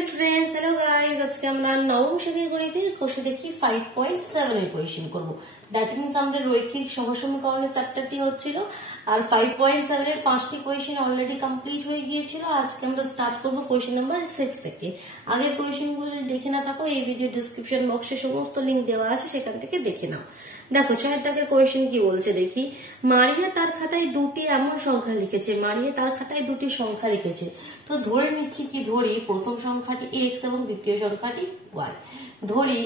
Students, hello guys, আজকে আমরা নবম শ্রেণীর গণিতের কোষে দেখি 5.7 এর কোয়েশ্চেন করব। দ্যাট মিন্স আমাদের রৈখিক সহসমীকরণের চ্যাপ্টারটি হচ্ছিল, আর 5.7 এর 5টি কোয়েশ্চেন অলরেডি কমপ্লিট হয়ে গিয়েছিল। আজকে আমরা স্টার্ট করব কোয়েশ্চেন নাম্বার 6 থেকে। আগের কোয়েশ্চেনগুলো যদি দেখে না থাকো, এই ভিডিও ডেসক্রিপশন বক্সে সমস্ত লিংক দেওয়া আছে, সেখান থেকে দেখে নাও। দেখো 6 দাগের কোয়েশ্চেন কি বলছে দেখি। মারিয়া তার খাতায় দুটি এমন সংখ্যা লিখেছে। মারিয়া তার খাতায় দুটি সংখ্যা লিখেছে। তো ধরে নিচ্ছি কি, ধরি প্রথম সংখ্যাটি x এবং দ্বিতীয় সংখ্যাটি y। ধরি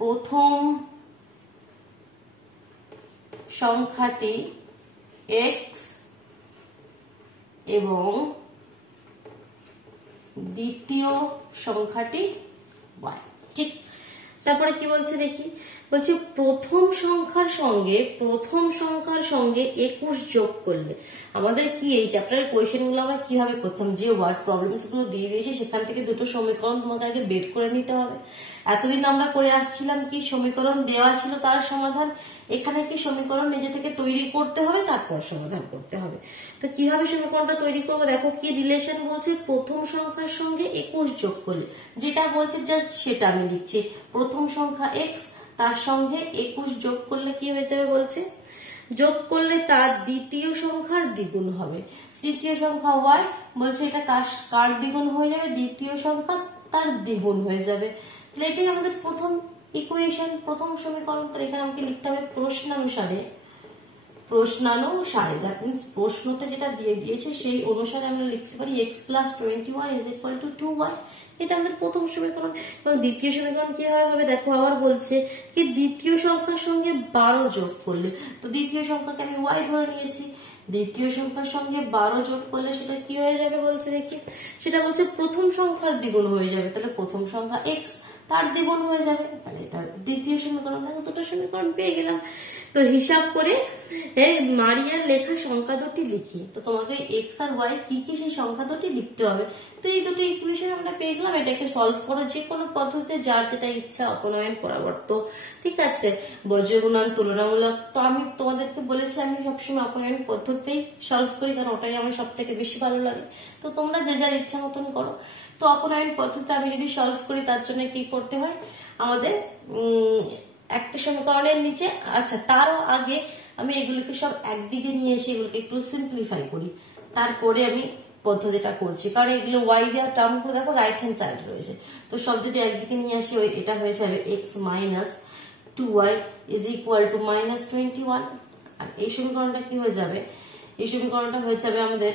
প্রথম সংখ্যাটি x এবং দ্বিতীয় সংখ্যাটি y। ঠিক, তারপরে কি বলছে দেখি। বলছে প্রথম সংখ্যার সঙ্গে 21 যোগ করলে। আমাদের কি এই চ্যাপ্টারের কোয়েশ্চেন গুলো আমরা কিভাবে করতাম, যে ওয়ার্ড প্রবলেমস গুলো দিয়ে দিয়েছি সেখান থেকে দুটো সমীকরণ তোমাকে আগে বের করে নিতে হবে। এতদিন আমরা করে আসছিলাম কি, সমীকরণ দেওয়া ছিল তার সমাধান। এখানে কি সমীকরণ নিজে থেকে তৈরি করতে হবে, তারপর সমাধান করতে হবে। তো কিভাবে সমীকরণটা তৈরি করবো, দেখো কি রিলেশন বলছে, প্রথম সংখ্যার সঙ্গে 21 যোগ করলে। যেটা বলছে জাস্ট সেটা আমি লিখছি। প্রথম সংখ্যা x, তার সঙ্গে 21 যোগ করলে কি হয়ে যাবে বলছে, যোগ করলে তার দ্বিতীয় সংখ্যার দ্বিগুণ হবে। তৃতীয় সংখ্যা y, বলছে এটা কার দ্বিগুণ হয়ে যাবে, দ্বিতীয় সংখ্যা তার দ্বিগুণ হয়ে যাবে। তাহলে এটাই আমাদের প্রথম ইকুয়েশন, প্রথম সমীকরণ। তাহলে এখানে আমাকে লিখতে হবে প্রশ্নানুসারে। দ্যাট মিনস প্রশ্নতে যেটা দিয়ে দিয়েছে সেই অনুসারে আমরা লিখতে পারি x + 21 = 2y। এটা আমাদের প্রথম সমীকরণ। এবং দ্বিতীয় সমীকরণ কিভাবে হবে দেখো, আবার বলছে কি দ্বিতীয় সংখ্যার সঙ্গে 12 যোগ করলে। তো দ্বিতীয় সংখ্যাকে আমি y ধরে নিয়েছি, দ্বিতীয় সংখ্যার সঙ্গে 12 যোগ করলে সেটা কি হয়ে যাবে বলছে দেখি। সেটা বলছে প্রথম সংখ্যার দ্বিগুণ হয়ে যাবে। তাহলে প্রথম সংখ্যা x, তার দ্বিগুণ হয়ে যাবে। তাহলে এটা দ্বিতীয় সমীকরণ। দুটো সমীকরণ পেয়ে গেলাম। তো হিসাব করে মারিয়ার লেখা সংখ্যা দুটি লিখি। তো তোমাকে x আর y কি কি সেই সংখ্যা দুটি লিখতে হবে। তো এই দুটো ইকুয়েশন আমরা পেয়ে গেলাম। এটাকে সলভ করো যে কোনো পদ্ধতিতে, যার যেটা ইচ্ছা, অপনয়ন, পরাবর্ত, ঠিক আছে, বজ্রগুণন, তুলনামূলক। তো আমি তোমাদেরকে বলেছি আমি সবসময় অপনয়ন পদ্ধতিতেই সলভ করি, কারণ ওটাই আমার সব থেকে বেশি ভালো লাগে। তো তোমরা যে যার ইচ্ছা মতন করো। তো অপনয়ন পদ্ধতিতে আমি যদি সলভ করি, তার জন্য কি করতে হয় আমাদের, একটা সমীকরণের নিচে, আচ্ছা তারও আগে আমি এগুলোকে সব একদিকে নিয়ে এসে এগুলোকে একটু সিম্পলিফাই করি, তারপরে আমি পদ্ধতিটা করছি। কারণ এগুলো ওয়াই দেওয়া টার্ম করে দেখো রাইট হ্যান্ড সাইড রয়েছে। তো সব যদি একদিকে নিয়ে আসি, এটা হয়ে যাবে x - 2y = -21। আর এই সমীকরণটা কি হয়ে যাবে, এই সমীকরণটা হয়ে যাবে আমাদের,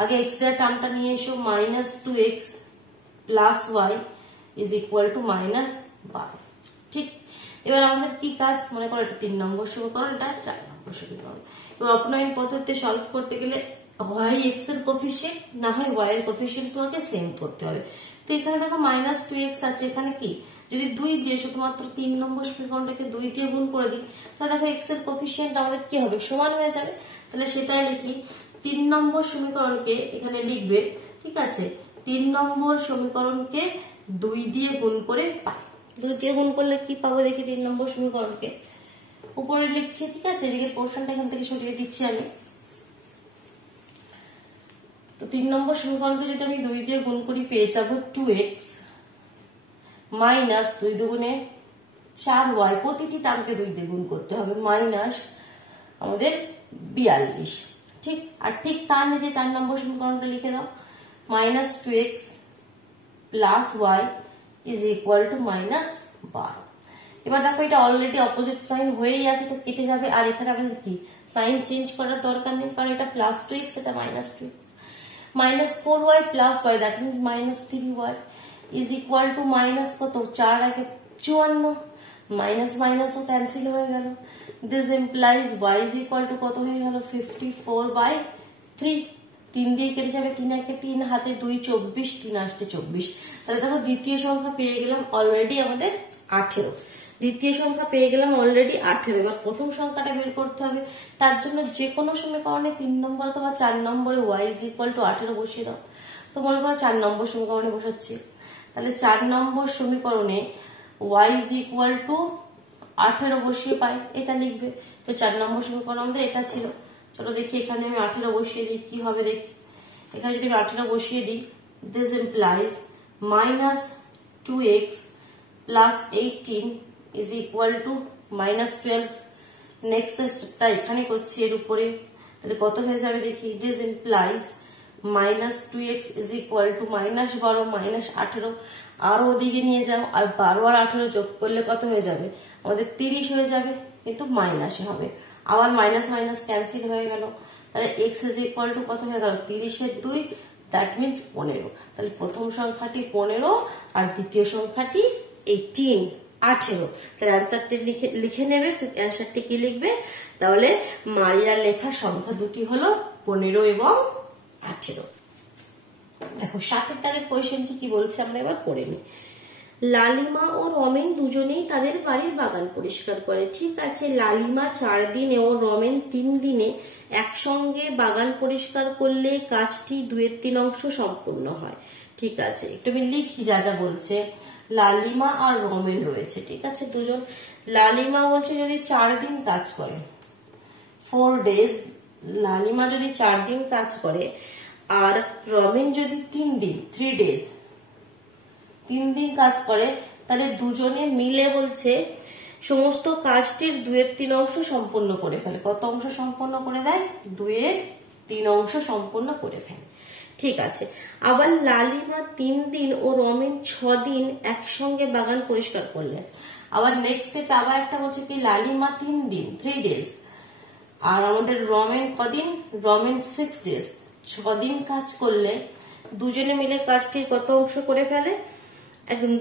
আগে x দেওয়া টার্মটা নিয়ে এসো, -2x + y = -12। ঠিক, এবার আমাদের কি কাজ, মনে করো এটা 3 নম্বর সমীকরণ, এটা 4 নম্বর সমীকরণ। এবার অপনয়ন পদ্ধতিতে সলভ করতে গেলে হয় x এর কোএফিসিয়েন্ট না হয় y এর কোএফিসিয়েন্ট তোমাকে সেম করতে হবে। তো এখানে দেখো -2x আছে, এখানে কি যদি 2 দিয়ে শুধুমাত্র 3 নম্বর সমীকরণটাকে 2 দিয়ে গুণ করে দিই, তাহলে দেখো x এর কোএফিসিয়েন্ট আমাদের কি হবে, সমান হয়ে যাবে। তাহলে সেটাই লিখি, 3 নম্বর সমীকরণকে এখানে লিখবে, ঠিক আছে, 3 নম্বর সমীকরণকে 2 দিয়ে গুণ করে পাই। 2 দিয়ে গুণ করলে কি পাবো দেখি, 3 নম্বর সমীকরণকে উপরে লিখছি, ঠিক আছে, এদিকে পোর্শনটা এখান থেকে সরিয়ে দিচ্ছি আমি। তো 3 নম্বর সমীকরণকে যদি আমি 2 দিয়ে গুণ করি, পেয়ে যাবো 2x - 2 দুগুণে 4y, প্রতিটি টার্মকে 2 দিয়ে গুণ করতে হবে, মাইনাস আমাদের 42। ঠিক, আর ঠিক তার নিচে 4 নম্বর সমীকরণটা লিখে দাও, -2x + y = -12। এবার দেখো এটা অলরেডি অপোজিট সাইন হয়েই আছে, তো কেটে যাবে। আর এখানে আমাদের কি সাইন চেঞ্জ করার দরকার নেই, কারণ এটা +2x, এটা -2, -4y + y, that means -3y = কত, 4 আগে 54, মাইনাস ও ক্যান্সেল হয়ে গেল। দিস ইমপ্লাইজ y কত হয়ে গেল, 54/3। 3 দিয়ে কেটে যাবে, 3 একে 3, হাতে 2, 24, 3 আসতে 24। তাহলে দেখো দ্বিতীয় সংখ্যা পেয়ে গেলাম অলরেডি আমাদের 18। দ্বিতীয় সংখ্যা পেয়ে গেলাম অলরেডি 18। এবার প্রথম সংখ্যাটা বের করতে হবে। তার জন্য যে কোনো সমীকরণে 3 নম্বর অথবা 4 নম্বরে y = 18 বসিয়ে দাও। তো মনে করো 4 নম্বর সমীকরণে বসাচ্ছি, তাহলে 4 নম্বর সমীকরণে y = 18 বসিয়ে পাই, এটা লিখবে। তো 4 নম্বর সমীকরণ আমাদের এটা ছিল। চলো দেখি এখানে আমি 18 বসিয়ে দিই কি হবে দেখি। এখানে যদি আমি 18 বসিয়ে দিই, this implies minus 2x plus 18 is equal to minus 12. Next স্টেপটা এখানে করছি এর উপরে, তাহলে কত হয়ে যাবে দেখি, this implies minus 2x is equal to minus 12 minus 18, আর ওদিকে নিয়ে যাও, আর 12 আর 18 যোগ করলে কত হয়ে যাবে আমাদের 30 হয়ে যাবে, কিন্তু মাইনাসে হবে, আবার মাইনাস মাইনাস ক্যান্সেল হয়ে গেল, তাহলে x is equal to কত হয়ে গেল 30 এর 2, দ্যাট মিনস 15। তাহলে প্রথম সংখ্যাটি 15 আর দ্বিতীয় সংখ্যাটি 18। তাহলে অ্যান্সারটি লিখে নেবে। অ্যান্সারটি কি লিখবে, তাহলে মারিয়ার লেখা সংখ্যা দুটি হলো 15 এবং 18। দেখো 7 দাগের কোয়েশ্চেনটি কি বলছে আমরা এবার পড়ে নিই। লালিমা ও রমেন দুজনেই তাদের বাড়ির বাগান পরিষ্কার করে। ঠিক আছে, লালিমা 4 দিনে ও রমেন 3 দিনে একসঙ্গে বাগান পরিষ্কার করলে কাজটি 2/3 অংশ সম্পূর্ণ হয়। ঠিক আছে, একটু আমি লিখি যা যা বলছে। লালিমা আর রমেন রয়েছে, ঠিক আছে দুজন। লালিমা বলছে যদি 4 দিন কাজ করে, 4 days, লালিমা যদি 4 দিন কাজ করে আর রমেন যদি 3 দিন 3 days 3 দিন কাজ করে, তাহলে দুজনে মিলে বলছে সমস্ত কাজটির 2/3 অংশ সম্পন্ন করে ফেলে। কত অংশ সম্পন্ন করে দেয়, 2/3 অংশ সম্পন্ন করে ফেলে। ঠিক আছে, আবার লালিমা 3 দিন ও রমেন 6 দিন একসঙ্গে বাগান পরিষ্কার করলে। আবার নেক্সট স্টেপে আবার একটা বলছে কি লালিমা 3 দিন 3 days আর আমাদের রমেন কদিন, রমেন 6 days 6 দিন কাজ করলে দুজনে মিলে কাজটির কত অংশ করে ফেলে,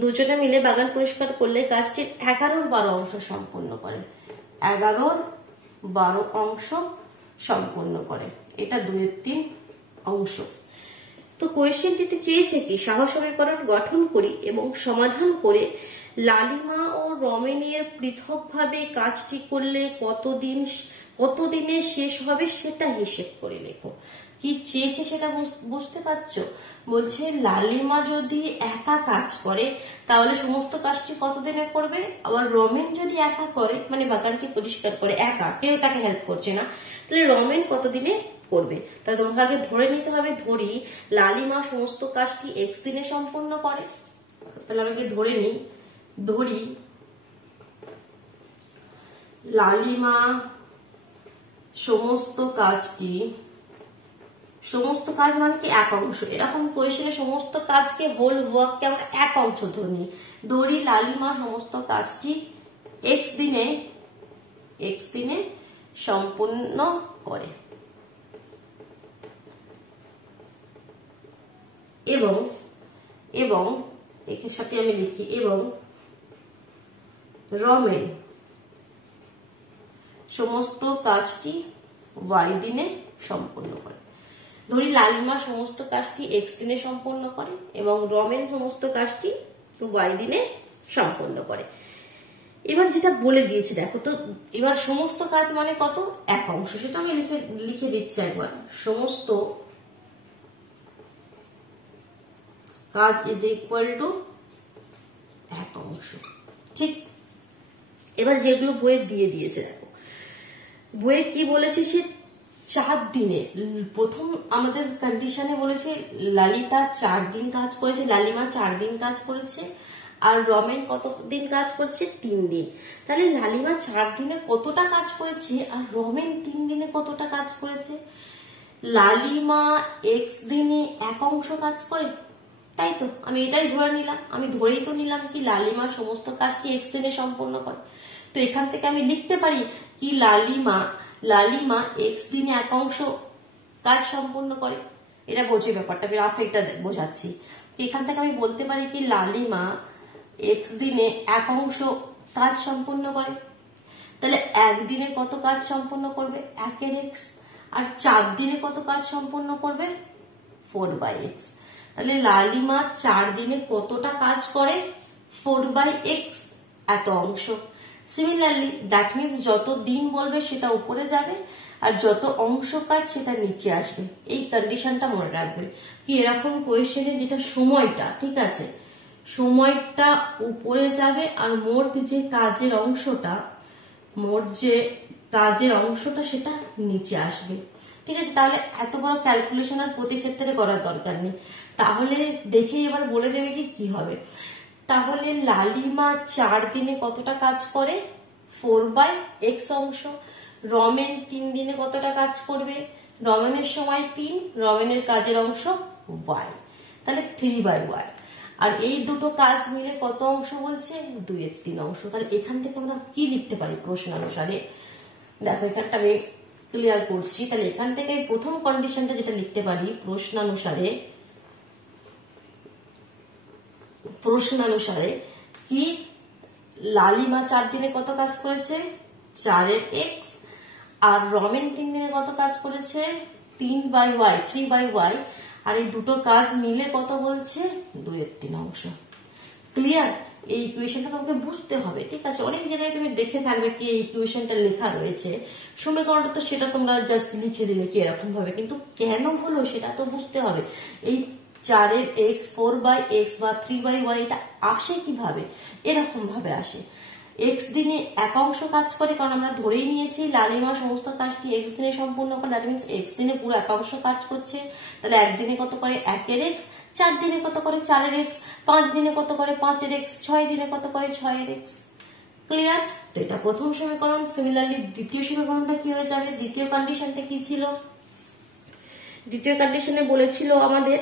দুজনে মিলে বাগান পরিষ্কার করলে কাজটির 11/12 অংশ সম্পূর্ণ করে, 11/12 অংশ সম্পূর্ণ করে। এটা 2/3 অংশ। তো কোয়েশ্চেনটিতে চেয়েছে কি সহজ সমীকরণ গঠন করি এবং সমাধান করে লালিমা ও রমেনের পৃথকভাবে কাজটি করলে কতদিনে শেষ হবে সেটা হিসেব করে লেখো। কি চেয়েছে সেটা বুঝতে পারছো? বলছে লালিমা যদি একা কাজ করে তাহলে সমস্ত কাজটি কতদিনে করবে, আবার রমেন যদি একা করে মানে বাগানটি পরিষ্কার করে একা, কেউ তাকে হেল্প করছে না, তাহলে রমেন কতদিনে করবে। তাহলে তোমাকে আগে ধরে নিতে হবে, ধরি লালিমা সমস্ত কাজটি x দিনে সম্পন্ন করে। তাহলে আমাকে ধরে নিই, ধরি লালিমা সমস্ত কাজটি, সমস্ত কাজ মানে কি এক অংশ, এরকম কোয়েশ্চেনে সমস্ত কাজকে হোল ওয়ার্ককে আমরা এক অংশ ধরি। ধরি লালিমা সমস্ত কাজটি x দিনে সম্পূর্ণ করে এবং এর সাথে আমি লিখি এবং রমেন সমস্ত কাজটি y দিনে সম্পূর্ণ করে। ধরি লালিমা সমস্ত কাজটি x দিনে সম্পন্ন করে এবং রমেন সমস্ত কাজটি y দিনে সম্পন্ন করে। এবার যেটা বলে দিয়েছি দেখো তো, এবার সমস্ত কাজ মানে কত, এক অংশ, সেটা আমি লিখে দিচ্ছি একবার। সমস্ত কাজ ইজ ইকুয়াল টু এক অংশ। ঠিক, এবার যেগুলো বইয়ে দিয়ে দিয়েছে দেখো, বইয়ে কি বলেছে সে 4 দিনে, প্রথম আমাদের কন্ডিশনে বলেছে লালিতা 4 দিন কাজ করেছে, লালিমা 4 দিন কাজ করেছে আর রমেন কত দিন কাজ করছে, 3 দিন। তাহলে লালিমা 4 দিনে কতটা কাজ করেছে আর রমেন 3 দিনে কতটা কাজ করেছে। লালিমা x দিনে এক অংশ কাজ করে, তাই তো আমি এটাই ধরে নিলাম, আমি ধরেই তো নিলাম কি লালিমা সমস্ত কাজটি x দিনে সম্পন্ন করে। তো এখান থেকে আমি লিখতে পারি কি লালিমা x দিনে এক অংশ কাজ সম্পূর্ণ করে। এটা বোঝে ব্যাপারটা, আমি রাফ এটা বোঝাচ্ছি। এখান থেকে আমি বলতে পারি কি লালিমা x দিনে এক অংশ কাজ সম্পূর্ণ করে। তাহলে একদিনে কত কাজ সম্পূর্ণ করবে, 1 x, আর 4 দিনে কত কাজ সম্পূর্ণ করবে, 4/x। তাহলে লালিমা 4 দিনে কতটা কাজ করে, 4/x, এত অংশ। সিমিলারলি দ্যাট মিনস যত দিন বলবে সেটা উপরে যাবে আর যত অংশ কাজ সেটা নিচে আসবে। এই কন্ডিশনটা মনে রাখবে কি এরকম কোয়েশ্চেনে যেটা সময়টা, ঠিক আছে, সময়টা উপরে যাবে আর মোট যে কাজের অংশটা সেটা নিচে আসবে। ঠিক আছে, তাহলে এত বড় ক্যালকুলেশন আর প্রতি ক্ষেত্রে করার দরকার নেই। তাহলে দেখেই এবার বলে দেবে কি হবে। তাহলে লালিমা 4 দিনে কতটা কাজ করে, 4/x অংশ। রমেন 3 দিনে কতটা কাজ করবে, রমেনের সময় 3, রমেনের কাজের অংশ y, তাহলে 3/y। আর এই দুটো কাজ মিলে কত অংশ বলছে, 2/3 অংশ। তাহলে এখান থেকে আমরা কি লিখতে পারি প্রশ্নানুসারে, দেখো এখানটা আমি ক্লিয়ার করছি। তাহলে এখান থেকে প্রথম কন্ডিশনটা যেটা লিখতে পারি প্রশ্নানুসারে কি, লালিমা 4 দিনে কত কাজ করেছে, 4-এর x, আর রমেন 3 দিনে কত কাজ করেছে, 3/y, আর এই দুটো কাজ মিলে কত বলছে, 2/3 অংশ। ক্লিয়ার? এই ইকুয়েশনটা তোমাকে বুঝতে হবে, ঠিক আছে। অনেক জায়গায় তুমি দেখে থাকবে কি এই ইকুয়েশনটা লেখা রয়েছে, সমীকরণটা তো সেটা তোমরা জাস্ট লিখে দিলে কি এরকম ভাবে, কিন্তু কেন হলো সেটা তো বুঝতে হবে। এই 4-এর x, 4/x বা 3/y এটা আসে কিভাবে, এরকম ভাবে আসে। x দিনে এক অংশ কাজ করে, কারণ আমরা ধরেই নিয়েছি লালিমা সমস্ত কাজটি x দিনে সম্পূর্ণ করে, দ্যাট মিন্স x দিনে পুরো এক অংশ কাজ করছে। তাহলে একদিনে কত করে 1-এর x, 4 দিনে কত করে 4-এর x, 5 দিনে কত করে 5-এর x, 6 দিনে কত করে 6-এর x। ক্লিয়ার? তো এটা প্রথম সমীকরণ। সিমিলারলি দ্বিতীয় সমীকরণটা কি হয়ে যাবে, দ্বিতীয় কন্ডিশনটা কি ছিল, দ্বিতীয় কন্ডিশনে বলেছিল আমাদের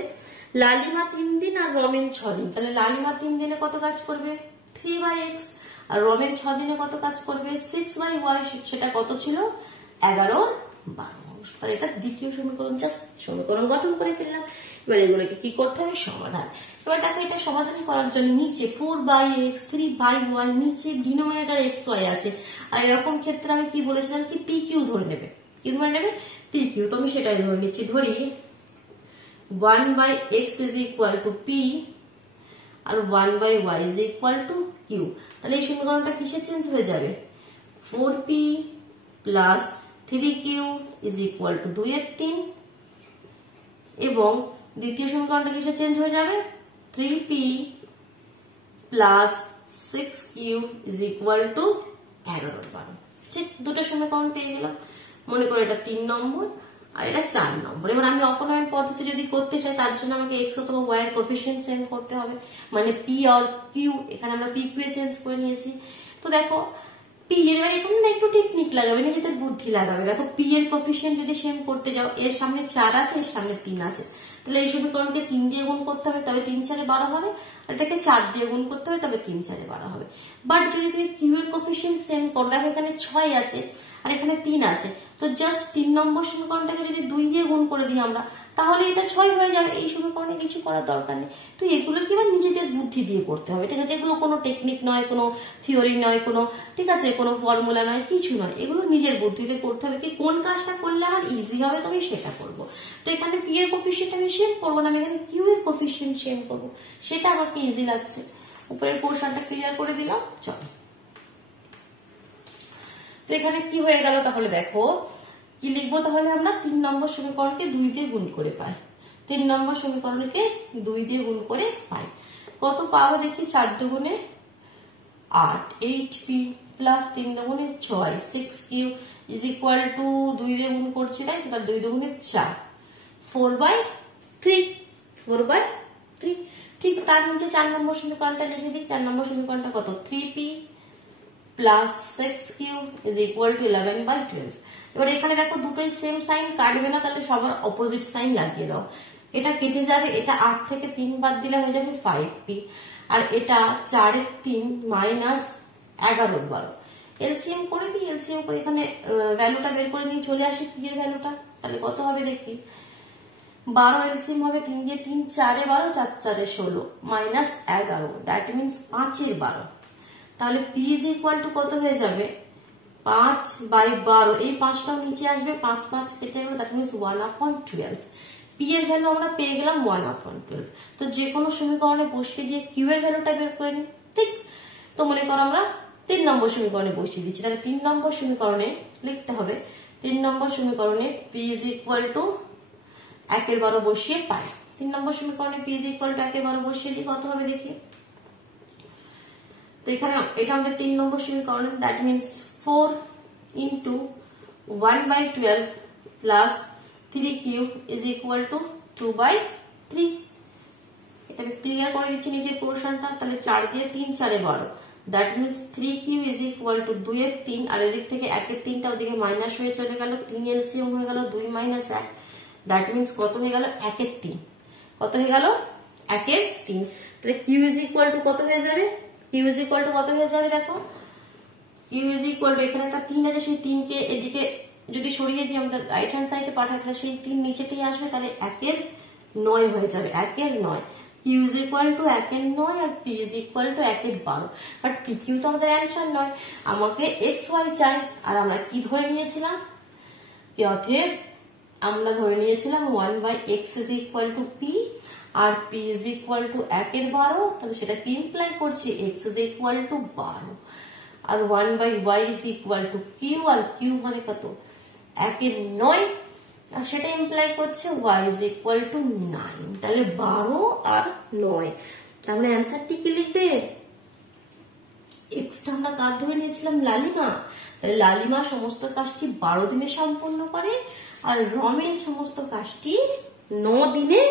লালিমা 3 দিন আর রমেন 6 দিন। তাহলে লালিমা 3 দিনে কত কাজ করবে, 3/x, আর রমেন 6 দিনে কত কাজ করবে, 6/y, সেটা কত ছিল, 11/12 অংশ। তাহলে এটা দ্বিতীয় সমীকরণ, জাস্ট সমীকরণ গঠন করে ফেললাম। এবার এগুলোকে কি করতে হবে, সমাধান। এবার দেখো এটা সমাধান করার জন্য নিচে 4/x, 3/y, নিচে ডিনোমিনেটর xy আছে। আর এরকম ক্ষেত্রে আমি কি বলেছিলাম কি pq ধরে নেবে, কি ধরে নেবে, pq। তো আমি সেটাই ধরে নিচ্ছি, ধরি 1/x is equal to p R 1/y is equal to q। তাহলে এই সমীকরণটা কিসে চেঞ্জ হয়ে যাবে, 4p plus 3q is equal to 2/3, এবং দ্বিতীয় সমীকরণটা কিসে চেঞ্জ হয়ে যাবে, 3p plus 6q is equal to 11/12। ঠিক, দুটো সমীকরণ পেয়ে গেলাম। মনে করো এটা 3 নম্বর আর এটা 4 নম্বর। এবার আমি অপনয়ন পদ্ধতি যদি করতে চাই, তার জন্য আমাকে x অথবা y এর কোএফিসিয়েন্ট চেঞ্জ করতে হবে, মানে p আর q, এখানে আমরা p q এ চেঞ্জ করে নিয়েছি। তো দেখো p এর, এবার এখানে না একটু টেকনিক লাগাবে, নিজেদের বুদ্ধি লাগাবে। দেখো p এর কোএফিসিয়েন্ট যদি সেম করতে যাও, এর সামনে 4 আছে, এর সামনে 3 আছে, তাহলে এই সমীকরণকে 3 দিয়ে গুণ করতে হবে, তবে 3×4 = 12 হবে, আর এটাকে 4 দিয়ে গুণ করতে হবে, তবে 3×4 = 12 হবে। বাট যদি তুমি q এর কোএফিসিয়েন্ট সেম করো, দেখো এখানে 6 আছে আর এখানে 3 আছে, তো জাস্ট 3 নম্বর সমীকরণটাকে যদি 2 দিয়ে গুণ করে দিই আমরা, তাহলে এটা 6 হয়ে যাবে। এই সমীকরণে কিছু করার দরকার নেই। তো এগুলো কি আবার নিজেদের বুদ্ধি দিয়ে করতে হবে, ঠিক আছে। এগুলো কোনো টেকনিক নয়, কোনো থিওরি নয়, কোনো, ঠিক আছে, কোনো ফর্মুলা নয়, কিছু নয়। এগুলো নিজের বুদ্ধিতে করতে হবে। কি কোন কাজটা করলে আমার ইজি হবে, তো আমি সেটা করবো। তো এখানে p এর কোএফিসিয়েন্ট আমি সেম করবো না, আমি এখানে q এর কোএফিসিয়েন্ট সেম করবো, সেটা আমাকে ইজি লাগছে। উপরের পোর্শনটা ক্লিয়ার করে দিলাম। চলো, তো এখানে কি হয়ে গেল, তাহলে দেখো কি লিখবো, তাহলে আমরা 3 নম্বর সমীকরণকে 2 দিয়ে গুণ করে পাই, 3 নম্বর সমীকরণকে 2 দিয়ে গুণ করে পাই। কত পাবো দেখি, 4 দুগুণে 8, 8p প্লাস 3 দুগুণে 6, 6q ইজ ইকুয়াল টু 2 দিয়ে গুণ করছি, তাই তো, 2 দুগুণে 4, 4/3, 4/3। ঠিক তার নিচে 4 নম্বর সমীকরণটা লিখে দিই। 4 নম্বর সমীকরণটা কত, 3p plus 6q is equal two 11/12। এবার এখানে দেখো দুটোই সেম সাইন, কাটবে না, তাহলে সবার অপোজিট সাইন লাগিয়ে দাও। এটা কেটে যাবে, এটা 8 থেকে 3 বাদ দিলে হয়ে যাবে 5p, আর এটা 4/3 মাইনাস 11/12। এলসিএম করে দিই, এলসিএম করে এখানে ভ্যালুটা বের করে নিয়ে চলে আসে p এর ভ্যালুটা। তাহলে কত হবে দেখি, 12 এলসিএম হবে, 3 দিয়ে 3 4 12, 4 4 16 মাইনাস 11, দ্যাট মিনস 5/12। তাহলে p ইজ ইকুয়াল টু কত হয়ে যাবে, 5/12। এই 5টাও নিচে আসবে, 5 5 কেটে যাবে, দ্যাট মিনস 1/12। p এর ভ্যালু আমরা পেয়ে গেলাম 1/12। তো যে কোনো সমীকরণে বসিয়ে দিয়ে q এর ভ্যালুটা বের করে নিই, ঠিক। তো মনে করো আমরা 3 নম্বর সমীকরণে বসিয়ে দিচ্ছি, তাহলে 3 নম্বর সমীকরণে লিখতে হবে, 3 নম্বর সমীকরণে p ইজ ইকুয়াল টু 1/12 বসিয়ে পাই। 3 নম্বর সমীকরণে p ইজ ইকুয়াল টু 1/12 বসিয়ে দিই, কত হবে দেখি। তো এখানে এটা আমাদের 3 নম্বর সমীকরণ, that means 4 into 1/12 plus 3q is equal to 2/3। এটা আমি ক্লিয়ার করে দিচ্ছি নিচের পোর্শনটা। তাহলে 4 দিয়ে 3 4 12, that means 3q is equal two 2 এর 3, আর এদিক থেকে 1 এর 3টা ওদিকে মাইনাস হয়ে চলে গেল, 3 এলসিএম হয়ে গেল 2 মাইনাস 1, দ্যাট মিনস কত হয়ে গেল 1 এর 3, কত হয়ে গেল 1 এর 3। তাহলে q ইজ ইকুয়াল টু কত হয়ে যাবে, q ইজ ইকুয়াল টু কত হয়ে যাবে দেখো, q ইজ ইকুয়াল টু এখানে একটা 3 আছে, সেই 3 কে এদিকে যদি সরিয়ে দিই আমাদের রাইট হ্যান্ড সাইডে পাঠাই তাহলে সেই 3 নিচেতেই আসবে, তাহলে 1 এর 9 হয়ে যাবে, 1 এর 9। q ইজ ইকুয়াল টু 1 এর 9 আর p ইজ ইকুয়াল টু 1 এর 12। বাট pq তো আমাদের অ্যানসার নয়, আমাকে x y চাই। আর আমরা কি ধরে নিয়েছিলাম, অতএব আমরা ধরে নিয়েছিলাম 1/x is equal to p আর p ইজ ইকুয়াল টু 1 এর 12। তাহলে সেটা কি ইমপ্লাই করছে, x ইজ ইকুয়াল টু 12 আর 1/y is equal to q, আর q মানে কত 1 এর 9, আর সেটা ইমপ্লাই করছে y ইজ ইকুয়াল টু 9। তাহলে 12 আর 9, তাহলে অ্যান্সারটি কি লিখবে, x টা আমরা কার ধরে নিয়েছিলাম, লালিমা। তাহলে লালিমা সমস্ত কাজটি 12 দিনে সম্পন্ন করে আর রমেন সমস্ত কাজটি 9 দিনে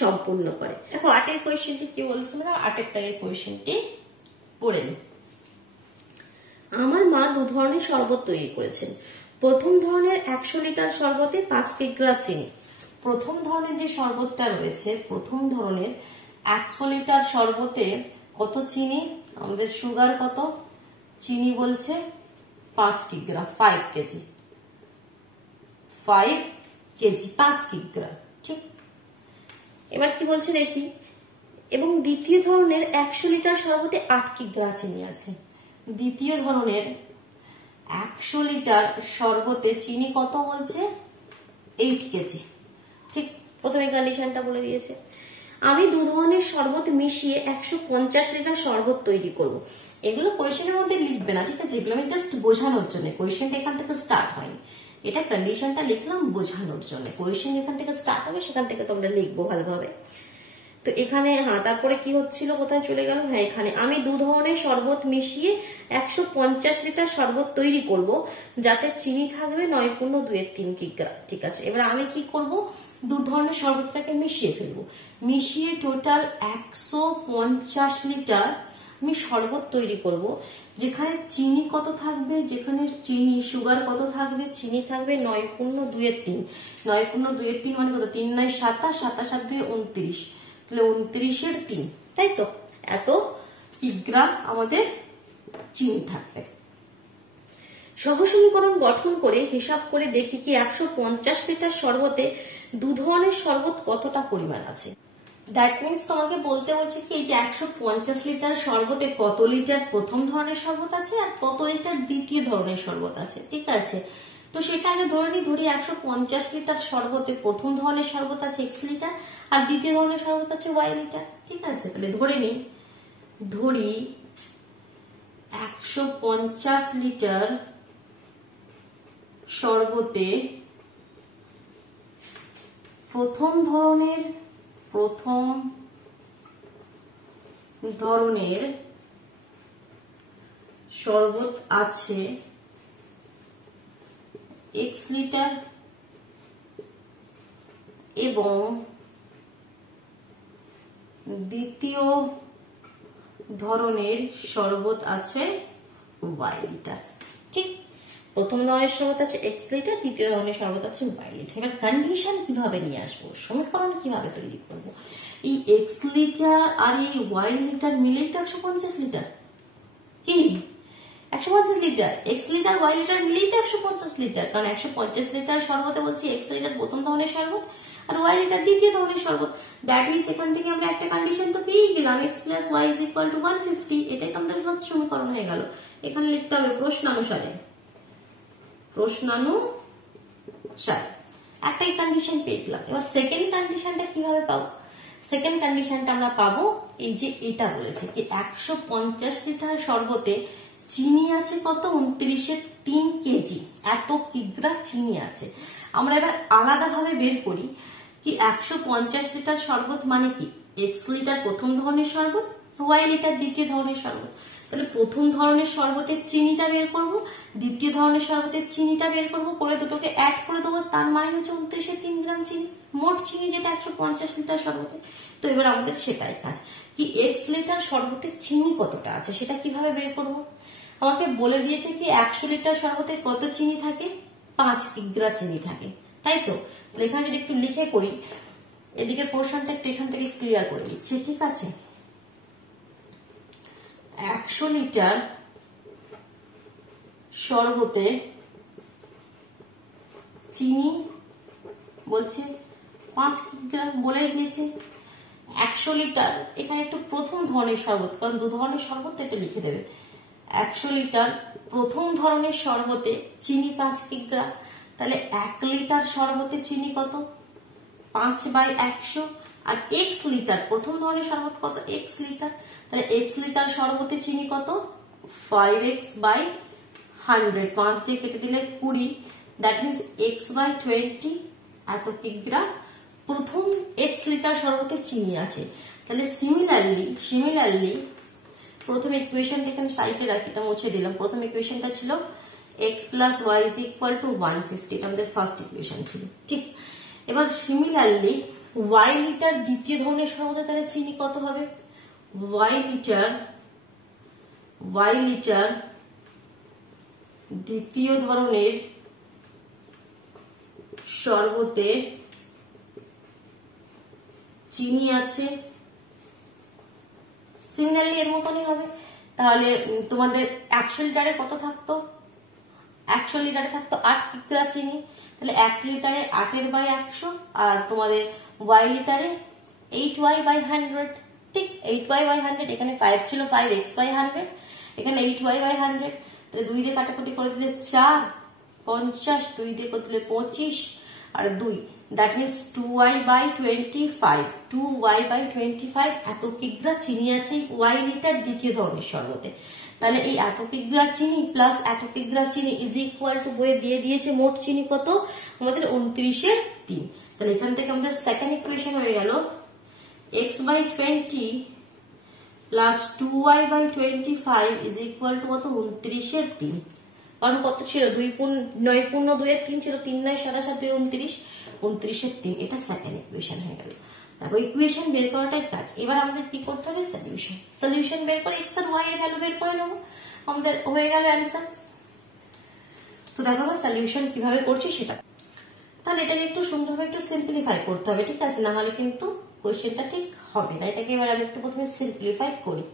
সম্পূর্ণ করে। দেখো 8 এর কোয়েশ্চেনটি কি বলছে, আমরা 8 এর টাইপের কোয়েশ্চেনটি পড়ে নিই। আমার মা 2 ধরনের শরবত তৈরি করেছেন। প্রথম ধরনের 100 লিটার শরবতে 5 কিগ্রা চিনি। প্রথম ধরনের যে শরবতটা রয়েছে, প্রথম ধরনের 100 লিটার শরবতে কত চিনি, আমাদের সুগার কত, চিনি বলছে 5 কিগ্রা, 5 কেজি, 5 কেজি 5 কিগ্রা, ঠিক। এবার কি বলছে দেখি, এবং দ্বিতীয় ধরনের 100 লিটার শরবতে 8 কিগ্রা চিনি আছে। দ্বিতীয় ধরনের 100 লিটার শরবতে চিনি কত বলছে, 8 কেজি, ঠিক। প্রথমে কন্ডিশনটা বলে দিয়েছে। আমি 2 ধরনের শরবত মিশিয়ে 150 লিটার শরবত তৈরি করব। এগুলো কোয়েশ্চেনের মধ্যে লিখবে না, ঠিক আছে, এগুলো আমি জাস্ট বোঝানোর জন্য, কোয়েশ্চেনটা এখান থেকে স্টার্ট হয়নি, এটা কন্ডিশনটা লিখলাম বোঝানোর জন্য। কোয়েশ্চেন এখান থেকে স্টার্ট হবে, সেখান থেকে তোমরা লিখবো ভালোভাবে। তো এখানে তারপরে কি হচ্ছিল, কোথায় চলে গেল, এখানে আমি 2 ধরনের শরবত মিশিয়ে 150 লিটার শরবত তৈরি করব, যাতে চিনি থাকবে 9.2 কিগ্রা, ঠিক আছে। এবার আমি কি করব, 2 ধরনের শরবতটাকে মিশিয়ে ফেলবো, মিশিয়ে টোটাল 150 লিটার আমি শরবত তৈরি করব, যেখানে চিনি কত থাকবে, যেখানে চিনি সুগার কত থাকবে, চিনি থাকবে 9.2 9.2 মানে কত, 3 9 27, 27 আর 2 29, তাহলে 29 এর 3, তাই তো, এত কিগ্রা আমাদের চিনি থাকবে। সহসমীকরণ গঠন করে হিসাব করে দেখি কি 150 লিটার শরবতে 2 ধরনের শরবত কতটা পরিমাণ আছে। দ্যাট মিনস তোমাকে বলতে হচ্ছে কি, এই যে 150 লিটার শরবতে কত লিটার প্রথম ধরনের শরবত আছে আর কত লিটার দ্বিতীয় ধরনের শরবত আছে, ঠিক আছে। তো সেটা আগে ধরি 150 লিটার শরবতে প্রথম ধরনের শরবত আছে x লিটার আর দ্বিতীয় ধরনের শরবত আছে y লিটার, ঠিক আছে। তাহলে ধরি 150 লিটার শরবতে প্রথম ধরনের শরবত আছে x লিটার এবং দ্বিতীয় ধরনের শরবত আছে y লিটার, ঠিক। প্রথম ধরনের শরবত আছে x লিটার, দ্বিতীয় ধরনের শরবত আছে y লিটার। এবার কন্ডিশন কিভাবে নিয়ে আসবো, সমীকরণ কিভাবে তৈরি করব, এই x লিটার আর এই y লিটার মিলেই তো 150 লিটার, কি 150 litre, x litre y litre মিলেই তো 150 লিটার, কারণ 150 লিটার শরবতে বলছি x লিটার প্রথম ধরনের শরবত আর y লিটার দ্বিতীয় ধরনের শরবত। দ্যাট মিনস এখান থেকে আমরা একটা কন্ডিশন তো পেয়ে গেলাম, x plus y is equal two 150, এটাই তো আমাদের ফার্স্ট সমীকরণ হয়ে গেল। এখানে লিখতে হবে প্রশ্নানুসারে একটাই কন্ডিশন পেয়ে গেলাম। এবার সেকেন্ড কন্ডিশনটা কিভাবে পাবো, সেকেন্ড কন্ডিশনটা আমরা পাবো এই যে এটা বলেছে কি 150 লিটার শরবতে চিনি আছে কত, 29.3 কেজি, এত কিগ্রা চিনি আছে। আমরা এবার আলাদা ভাবে বের করি কি 150 লিটার শরবত মানে কি, x লিটার প্রথম ধরনের শরবত ওয়াই লিটার দ্বিতীয় ধরনের শরবত। তাহলে প্রথম ধরনের শরবতের চিনিটা বের করব, দ্বিতীয় ধরনের শরবতের চিনিটা বের করব, করে দুটোকে অ্যাড করে দেবো, তার মানে হচ্ছে 29-3 গ্রাম চিনি, মোট চিনি যেটা 150 লিটার শরবতে। তো এবার আমাদের সেটাই কাজ, কি এক্স লিটার শরবতের চিনি কতটা আছে সেটা কিভাবে বের করব। আমাকে বলে দিয়েছে কি 100 লিটার শরবতে কত চিনি থাকে, 5 কিগ্রা চিনি থাকে, তাই তো। তাহলে এখানে যদি একটু লিখে করি, এদিকের পোর্শনটা একটু এখান থেকে ক্লিয়ার করে দিচ্ছি, ঠিক আছে। 100 লিটার শরবতে চিনি বলছে 5 কিগ্রা, বলে দিয়েছে 100 লিটার। এখানে একটু প্রথম ধরনের শরবত, কারণ দু ধরনের শরবত এটা লিখে দেবে। 100 লিটার প্রথম ধরনের শরবতে চিনি 5 কিগ্রা, তাহলে 1 লিটার শরবতে চিনি কত, 5/100। আর এক্স লিটার প্রথম ধরনের শরবত কত, এক্স লিটার, তাহলে এক্স লিটার শরবতে চিনি কত, 5x/100, 5 দিয়ে কেটে দিলে 20, দ্যাট মিনস x/20 এত কিগ্রা প্রথম এক্স লিটার শরবতে চিনি আছে। তাহলে সিমিলারলি প্রথম ইকুয়েশনটা এখানে সাইডে রাখি, এটা মুছে দিলাম। প্রথম ইকুয়েশনটা ছিল x + y = 150, এটা আমাদের ফার্স্ট ইকুয়েশন ছিল, ঠিক। এবার সিমিলারলি y লিটার দ্বিতীয় ধরনের শরবতে তাহলে চিনি কত হবে, y লিটার দ্বিতীয় ধরনের শরবতে চিনি আছে, সিমিলারলি এর মতনই হবে। তাহলে তোমাদের 100 লিটারে কত থাকতো, 100 লিটারে থাকতো 8 কিগ্রা চিনি, তাহলে 1 লিটারে 8/100, আর তোমাদের y লিটারে 8y/100, ঠিক 8y/100। এখানে 5 ছিল, 5x/100, এখানে 8y/100, তাহলে 2 দিয়ে কাটাকুটি করে দিলে 4, 50, 2 দিয়ে করে দিলে 25, আর 2, দ্যাট মিনস 2y/25 এত কিগ্রা চিনি আছে y লিটার দ্বিতীয় ধরনের শরবতে। তাহলে এই এত কিগ্রা চিনি প্লাস এত কিগ্রা চিনি ইজ ইকুয়াল টু বইয়ে দিয়ে দিয়েছে মোট চিনি কত আমাদের 29/3। তাহলে এখান থেকে আমাদের সেকেন্ড ইকুয়েশন হয়ে গেল x/20 plus 2y/25 is equal two কত, 29/3। কারণ কত ছিল, 9×2=3 ছিল, 3×9=7, 29/3, এটা সেকেন্ড ইকুয়েশন হয়ে গেল। তারপর ইকুয়েশন বের করাটাই কাজ। এবার আমাদের কি করতে হবে, সলিউশন বের করে x আর y এর ভ্যালু বের করে নেবো, আমাদের হয়ে গেল অ্যান্সার। তো দেখাবো সলিউশন কিভাবে করছি সেটা। তাহলে এটাকে একটু সুন্দরভাবে একটু সিম্পলিফাই করতে হবে, ঠিক আছে, না হলে কিন্তু কোশ্চেনটা ঠিক হবে না। এটাকে এবার আমি একটু প্রথমে সিম্পলিফাই করি।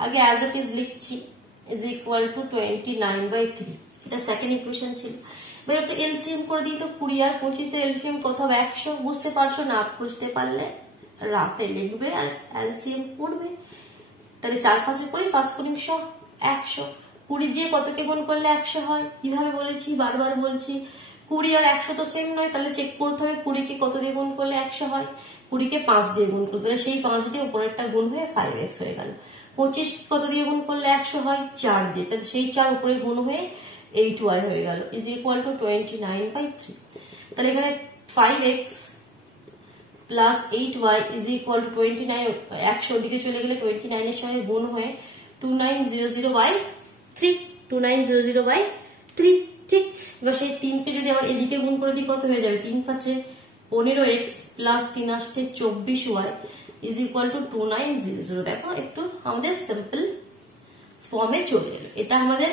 আগে অ্যাজ ইট ইজ লিখছি, ইজ ইকুয়াল টু 29/3, এটা সেকেন্ড ইকুয়েশন ছিল। এবার একটু এলসিএম করে দিই, তো 20 আর 25 এর এলসিএম কত হবে, 100। বুঝতে পারছো না, বুঝতে পারলে রাফে লিখবে আর এলসিএম করবে। তাহলে 4×5 করি, 5×100, 100। 20 দিয়ে কতকে গুণ করলে 100 হয়, কিভাবে বলেছি, বারবার বলছি। 20 আর 100 তো সেম নয়, তাহলে চেক করতে হবে 20 কে কত দিয়ে গুণ করলে 100 হয়। 20 কে 5 দিয়ে গুণ করতে হবে, সেই 5 দিয়ে উপরেরটা গুণ হয়ে 5x হয়ে গেল। 25 কত দিয়ে গুণ করলে 100 হয়, 4 দিয়ে, তাহলে সেই 4 উপরে গুণ হয়ে 8y হয়ে গেল, ইজ ইকুয়াল টু 29/3। তাহলে এখানে 5x plus 8y is equal two 29, 100 দিকে চলে গেলে 29 এর সঙ্গে গুণ হয়ে 2900/3, 2900/3, ঠিক। এবার সেই 3 কে যদি আবার এদিকে গুণ করে দিই কত হয়ে যাবে, 3×5 15x plus 3 24y is equal to 2900। দেখো একটু আমাদের সিম্পল ফর্মে চলে এলো। এটা আমাদের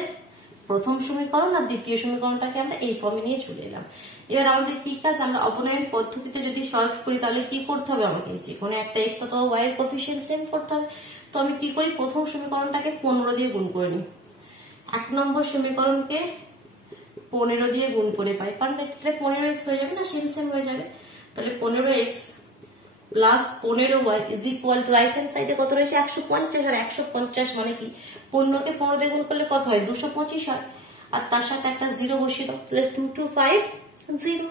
প্রথম সমীকরণ, আর দ্বিতীয় সমীকরণটাকে আমরা এই ফর্মে নিয়ে চলে এলাম। এবার আমাদের কি কাজ, আমরা অবনয়ন পদ্ধতিতে যদি সলভ করি তাহলে কি করতে হবে, আমাকে যে কোনো একটা x অথবা y এর কোএফিসিয়েন্ট সেম করতে হবে। তো আমি কি করি, প্রথম সমীকরণটাকে 15 দিয়ে গুণ করে নিই, 1 নম্বর সমীকরণকে 15 দিয়ে গুণ করে পাই, কারণ এটা 15x হয়ে যাবে না, সেম হয়ে যাবে। তাহলে 15x plus 15y is equal two right hand সাইডে কত রয়েছে, 150, আর 150 মানে কি, 15 কে 15 দিয়ে গুণ করলে কত হয়, 225 হয়, আর তার সাথে একটা 0 বসিয়ে দাও, তাহলে 2250।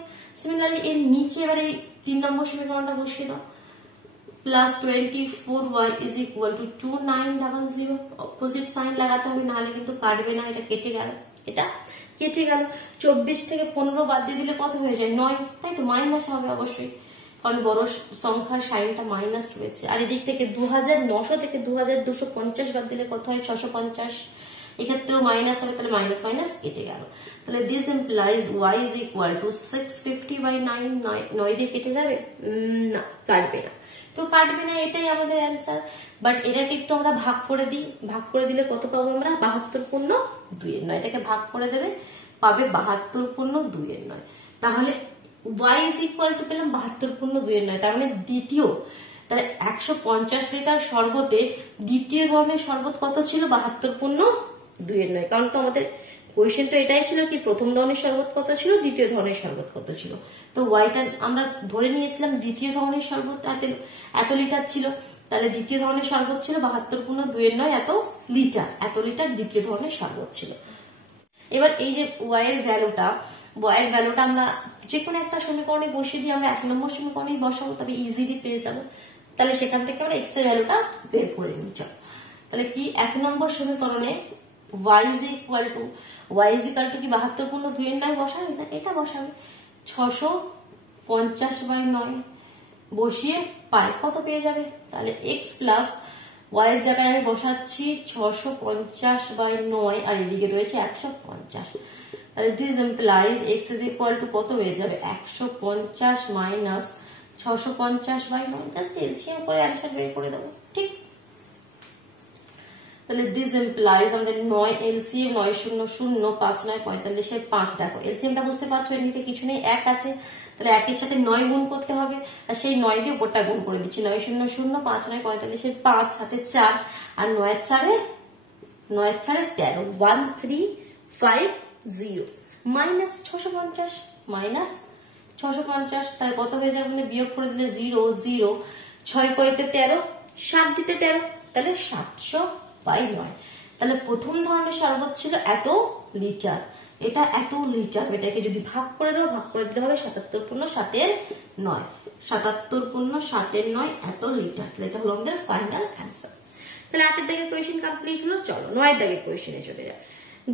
সিমিলারলি এর নিচে এবার এই 3 নম্বর সমীকরণটা বসিয়ে দাও, plus 24y is equal to 2900। Opposite sign লাগাতে হবে, নাহলে কিন্তু কাটবে না, এটা কেটে গেল, এটা কেটে গেল। 24 থেকে 15 বাদ দিয়ে দিলে কত হয়ে যায়, 9, তাই তো, মাইনাস হবে অবশ্যই। কারণ বড় সংখ্যার সাইনটা মাইনাস রয়েছে। আর এদিক থেকে 2900 থেকে 2250 বাদ দিলে কত হয়? 650। এক্ষেত্রেও মাইনাস হবে, তাহলে মাইনাস মাইনাস কেটে গেল। তাহলে this implies y is equal two 650/9। 9 দিয়ে কেটে যাবে? না, কাটবে না। তো কাটবে না, এটাই আমাদের অ্যান্সার। বাট এটাকে একটু আমরা ভাগ করে দিই। ভাগ করে দিলে কত পাবো আমরা? 72/2/9। এটাকে ভাগ করে দেবে, পাবে 72/2/9। তাহলে y ইজ ইকুয়াল টু পেলাম 72/2/9। তার মানে দ্বিতীয়, তাহলে 150 লিটার শরবতে দ্বিতীয় ধরনের শরবত কত ছিল? 72/2/9। কারণ তো আমাদের কোয়েশ্চেন তো এটাই ছিল কি প্রথম ধরনের শরবত কত ছিল, দ্বিতীয় ধরনের শরবত কত ছিল। তো ওয়াইটা আমরা ধরে নিয়েছিলাম দ্বিতীয় ধরনের শরবত এত লিটার ছিল, তাহলে দ্বিতীয় ধরনের শরবত ছিল 72/2/9 এত লিটার দ্বিতীয় ধরনের শরবত ছিল। এবার এই যে ওয়াই এর ভ্যালুটা আমরা যে কোনো একটা সমীকরণে বসিয়ে দিয়ে আমরা 1 নম্বর সমীকরণে বসাবো, তবে ইজিলি পেয়ে যাবো। তাহলে সেখান থেকে আমরা এক্স এর ভ্যালুটা বের করে নিই। চল, তাহলে কি 1 নম্বর সমীকরণে y ইজ ইকুয়াল টু কি 72/2/9 বসাবে, এটা বসাবে 650/9 বসিয়ে পায় কত পেয়ে যাবে? তাহলে x প্লাস y এর জায়গায় আমি বসাচ্ছি 650/9 আর এদিকে রয়েছে 150। তাহলে this implies x is equal two কত হয়ে যাবে? 150 মাইনাস 650/9। জাস্ট এলসিএম করে অ্যানসার বের করে দেবো। ঠিক, তাহলে দিস ইমপ্লাইজ আমাদের 9 এলসিএম 9 0 0 5 9 45 5। দেখো এলসিএমটা বুঝতে পারছো, এর নিচে কিছু নেই, 1 আছে। তাহলে 1 এর সাথে 9 গুণ করতে হবে, আর সেই 9 দিয়ে উপরটা গুণ করে দিচ্ছি। 9 0 0 5 9 45 5 হাতে 4 আর 9 এর 4 13 1350 মাইনাস 650 তাহলে কত হয়ে যাবে? বিয়োগ করে দিলে 0 0 6 কয়তে 13 7 দিতে 13, তাহলে 700/9। তাহলে প্রথম ধরনের শরবত ছিল এত লিটার, এটা এত লিটার। এটাকে যদি ভাগ করে দাও, ভাগ করে দিতে হবে 77/7/9 77/7/9 এত লিটার। তাহলে এটা হলো আমাদের ফাইনাল অ্যান্সার। তাহলে 8 এর দাগে কোয়েশ্চেন কমপ্লিট হলো। চলো 9 এর দাগে কোয়েশ্চেনে চলে যায়।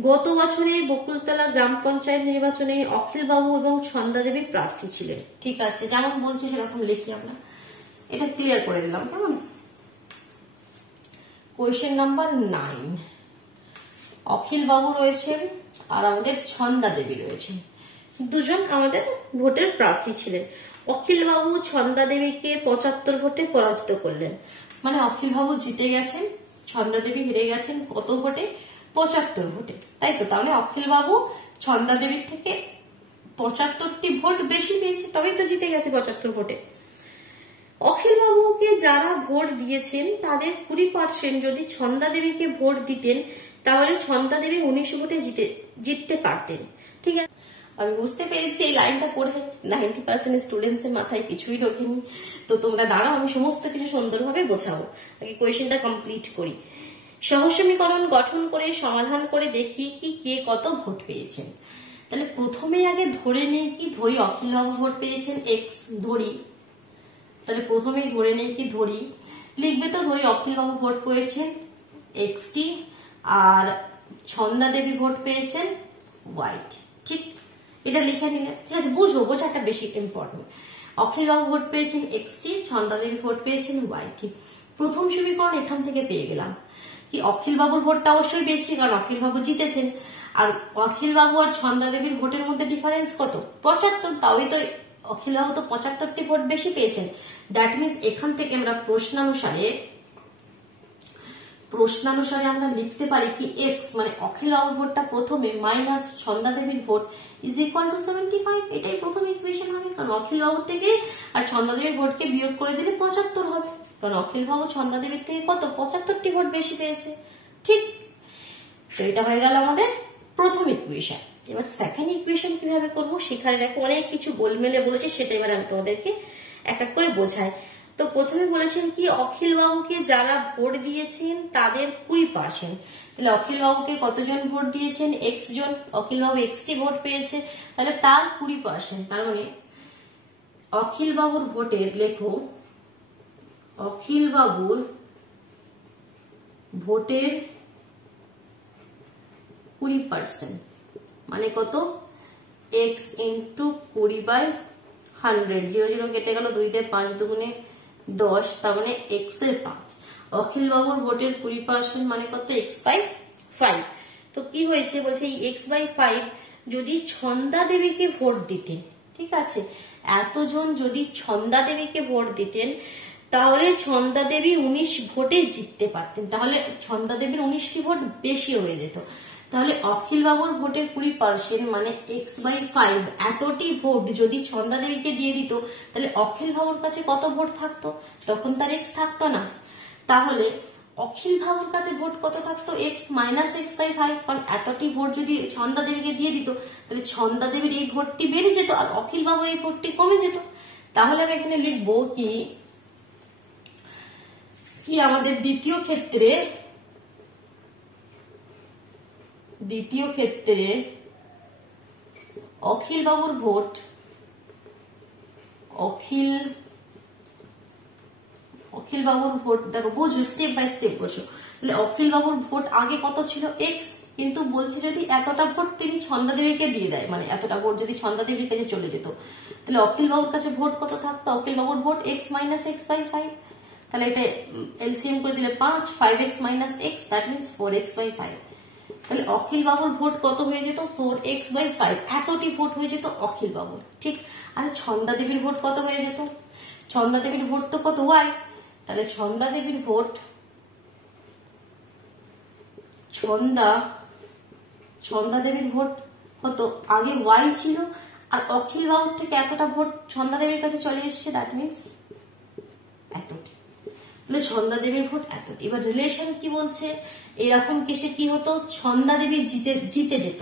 গত বছরে বকুলতলা গ্রাম পঞ্চায়েত নির্বাচনে অখিল বাবু এবং ছন্দা দেবী প্রার্থী ছিলেন। ঠিক আছে, যেমন বলছি সেরকম লিখি আমরা। এটা ক্লিয়ার করে দিলাম, কেমন? কোয়েশ্চেন নাম্বার 9, অখিল বাবু রয়েছেন আর আমাদের ছন্দা দেবী রয়েছেন, দুজন আমাদের ভোটের প্রার্থী ছিলেন। অখিল বাবু ছন্দা দেবীকে 75 ভোটে পরাজিত করলেন। মানে অখিল বাবু জিতে গেছেন, ছন্দা দেবী হেরে গেছেন কত ভোটে? 75 ভোটে, তাই তো? তাহলে অখিল বাবু ছন্দা দেবীর থেকে 75টি ভোট বেশি পেয়েছে, তবেই তো জিতে গেছে 75 ভোটে। অখিল বাবুকে যারা ভোট দিয়েছেন তাদের 20% যদি ছন্দা দেবীকে ভোট দিতেন, তাহলে ছন্দা দেবী 19 ভোটে জিততে পারতেন। ঠিক আছে, আমি বুঝতে পেরেছি এই লাইনটা পড়ে 90% স্টুডেন্টস এর মাথায় কিছুই ঢোকেনি। তো তোমরা দাঁড়াও, আমি সমস্ত কিছু সুন্দরভাবে বোঝাবো। আগে কোয়েশ্চেনটা কমপ্লিট করি। সহজ সমীকরণ গঠন করে সমাধান করে দেখি কি কে কত ভোট পেয়েছেন। তাহলে প্রথমে আগে ধরে নেই কি, ধরি অখিল বাবু ভোট পেয়েছেন এক্স, ধরি। তাহলে প্রথমেই ধরে নেই কি, ধরি লিখবে তো, ধরি অখিল বাবু ভোট পেয়েছেন এক্সটি আর ছন্দা দেবী ভোট পেয়েছেন ওয়াইট। ঠিক, এটা লিখে নিলে ঠিক আছে। বোঝাটা বেশি ইম্পর্টেন্ট। অখিল বাবু ভোট পেয়েছেন এক্সটি, ছন্দা দেবী ভোট পেয়েছেন ওয়াইট। ঠিক, প্রথম সমীকরণ এখান থেকে পেয়ে গেলাম কি অখিল বাবুর ভোটটা অবশ্যই বেশি, কারণ অখিল বাবু জিতেছেন। আর অখিল বাবু আর ছন্দা দেবীর ভোটের মধ্যে ডিফারেন্স কত? 75। তাই তো অখিল বাবু তো 75টি ভোট বেশি পেয়েছেন। দ্যাট মিনস এখান থেকে আমরা প্রশ্নানুসারে আমরা লিখতে পারি কি এক্স মানে অখিল বাবুর ভোটটা প্রথমে মাইনাস ছন্দা দেবীর ভোট ইজ ইকুয়াল টু 75। এটাই প্রথম ইকুয়েশন হবে, কারণ অখিল বাবুর থেকে আর ছন্দা দেবীর ভোটকে বিয়োগ করে দিলে 75 হবে, কারণ অখিল বাবু ছন্দা দেবীর থেকে কত? 75টি ভোট বেশি পেয়েছে। ঠিক, তো এটা হয়ে গেল আমাদের প্রথম ইকুয়েশন। এবার সেকেন্ড ইকুয়েশন কিভাবে করবো, সেখানে দেখো অনেক কিছু গোলমেলে বলেছে, সেটা এবার আমি তোমাদেরকে এক এক করে বোঝাই। তো প্রথমে বলেছেন কি অখিল বাবুকে যারা ভোট দিয়েছেন তাদের 20%। তাহলে অখিল বাবুকে কতজন ভোট দিয়েছেন? এক্স জন। অখিল বাবু এক্সটি ভোট পেয়েছে, তাহলে তার 20%। তার মানে অখিল বাবুর ভোটের, লেখো অখিল বাবুর ভোটের 20% মানে কত? x × 20/100। 100, 0 0 কেটে গেল, 2 তে 5 দুগুণে 10, তার মানে x এর 5। অখিল বাবুর ভোটের 20% মানে কত? x/5। তো কি হয়েছে বলছে এই x/5 যদি ছন্দা দেবীকে ভোট দিতেন, ঠিক আছে, এতজন যদি ছন্দা দেবীকে ভোট দিতেন তাহলে ছন্দা দেবী 19 ভোটে জিততে পারতেন, তাহলে ছন্দা দেবীর 19টি ভোট বেশি হয়ে যেত। তাহলে অখিল বাবুর ভোটের 20% মানে x/5 এতটি ভোট যদি ছন্দা দেবীকে দিয়ে দিত তাহলে অখিল বাবুর কাছে কত ভোট থাকতো? তখন তার x থাকতো না। তাহলে অখিল বাবুর কাছে ভোট কত থাকতো? x - x/5, কারণ এতটি ভোট যদি ছন্দা দেবীকে দিয়ে দিত তাহলে ছন্দা দেবীর এই ভোটটি বেড়ে যেত আর অখিল বাবুর এই ভোটটি কমে যেত। তাহলে আমি এখানে লিখবো কি আমাদের দ্বিতীয় ক্ষেত্রে অখিল বাবুর ভোট, অখিল বাবুর ভোট দেখো, বোঝো, স্টেপ বাই স্টেপ বোঝো। তাহলে অখিল বাবুর ভোট আগে কত ছিল? x, কিন্তু বলছে যদি এতটা ভোট তিনি ছন্দা দেবীকে দিয়ে দেয়, মানে এতটা ভোট যদি ছন্দা দেবীর কাছে চলে যেত তাহলে অখিল বাবুর কাছে ভোট কত থাকতো? অখিল বাবুর ভোট x - x/5। তাহলে এটা এলসিএম করে দিলে 5, 5x - x, that means 4x/5। তাহলে অখিল বাবুর ভোট কত হয়ে যেত? 4x/5, এতটি ভোট হয়ে যেত অখিল বাবুর, ঠিক। আর ছন্দা দেবীর ভোট কত হয়ে যেত? ছন্দা দেবীর ভোট তো কত? y। তাহলে ছন্দা দেবীর ভোট, ছন্দা দেবীর ভোট হতো আগে y ছিল আর অখিল বাবুর থেকে এতটা ভোট ছন্দা দেবীর কাছে চলে এসেছে, দ্যাট মিনস এতটি। তাহলে ছন্দা দেবীর ভোট এতটি। এবার রিলেশন কি বলছে? এরকম কেসে কি হতো? ছন্দা দেবী জিতে যেত।